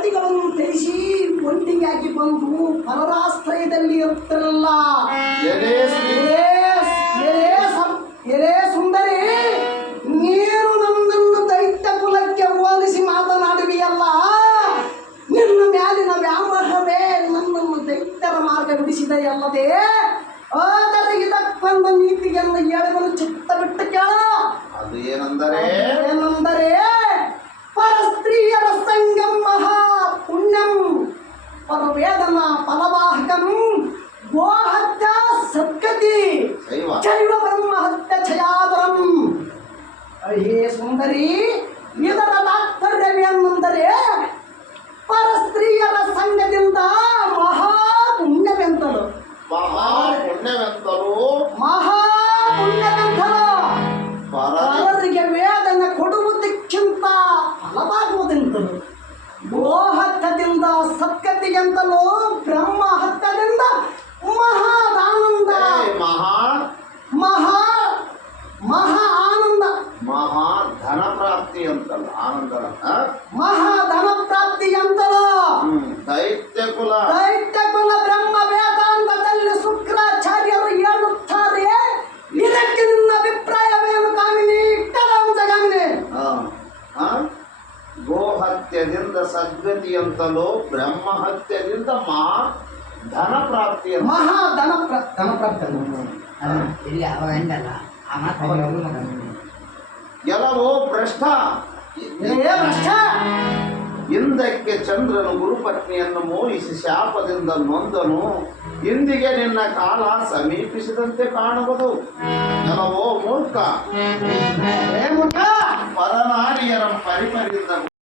ಒಡತಿಗಳನ್ನು ತ್ಯಜಿಸಿ ಒಂಟಿಯಾಗಿ ಬಂದು ಪರರಾಶ್ರಯದಲ್ಲಿ ಇರುತ್ತಿರಲ್ಲ. ಎಲೆ ಸುಂದರಿ, ನೀನು ನನ್ನನ್ನು ದೈತ್ಯ ಕುಲಕ್ಕೆ ಹೋಲಿಸಿ ಮಾತನಾಡುವಿಯಲ್ಲ. ನಿನ್ನ ಮ್ಯಾಲಿನ ವ್ಯಾಮೋಹವೇ ನನ್ನನ್ನು ದೈತ್ಯರ ಮಾರ್ಗ ಬಿಡಿಸಿದೆಯಲ್ಲದೆ. ಆದರೆ ಇದಕ್ಕೊಂದ ನೀತಿಯನ್ನು ಹೇಳುವನು ಚಿತ್ತ ಬಿಟ್ಟು ಕೇಳ. ಅದು ಏನೆಂದರೆ ಪರಸ್ತ್ರೀಯರ ಸಂಗಂ ಮಹಾ ಪುಣ್ಯಂ ಪರವೇದನ ಫಲವಾಹಕಂ ಗೋಹತ್ಯ ಸದ್ಗತಿ ಚೈವ ಬ್ರಹ್ಮಹತ್ಯ ಛಯಾದರಂ. ಹೇ ಸುಂದರಿ, ಇದರ ತಾತ್ಪರ್ಯವೇನೆಂದರೆ ಪರಸ್ತ್ರೀಯರ ಸಂಘದಿಂದ ಮಹಾ ಪುಣ್ಯವೆಂತಲು ಪರರಿಗೆ ವೇದನೆ ಕೊಡುವುದಕ್ಕಿಂತ ಫಲವಾಗುವುದೆಂತಲು. ಗೋಹತ್ಯದಿಂದ ಸದ್ಗತಿಗೆಂತಲೂ ಬ್ರಹ್ಮ ಹತ್ಯದಿಂದ ಮಹಾದಾನಂದ ಮಹಾ ಆನಂದ ಮಹಾಧನ ಪ್ರಾಪ್ತಿ ಅಂತಲ್ಲ, ಆನಂದ ಮಹಾಧನ ಪ್ರಾಪ್ತಿ ಅಂತಲೋ. ದೈತ್ಯ ಕುಲ ಬ್ರಹ್ಮ ವೇದಾಂತದಲ್ಲಿ ಶುಕ್ರಾಚಾರ್ಯರು ಹೇಳುತ್ತಾರೆ. ಇದಕ್ಕೆ ನಿನ್ನ ಅಭಿಪ್ರಾಯವೇನು ಕಾಮಿನಿ? ಕಾಮಿನಿ ಗೋಹತ್ಯದಿಂದ ಸದ್ಗತಿ ಅಂತಲೋ, ಬ್ರಹ್ಮ ಹತ್ಯದಿಂದ ಮಹಾಧನ ಪ್ರಾಪ್ತಿ ಅಂತ. ಮಹಾಧನ ಪ್ರಾಪ್ತಿ ಎಲ್ಲವೋ ಭ್ರಷ್ಟ. ಹಿಂದಕ್ಕೆ ಚಂದ್ರನು ಗುರುಪತ್ನಿಯನ್ನು ಮೋಹಿಸಿ ಶಾಪದಿಂದ ನೊಂದನು. ಇಂದಿಗೆ ನಿನ್ನ ಕಾಲ ಸಮೀಪಿಸಿದಂತೆ ಕಾಣುವುದು. ಎಲ್ಲವೋ ಮೂರ್ಖ. ಪರನಾರಿಯರ ಪರಿಪರಿಯಿಂದ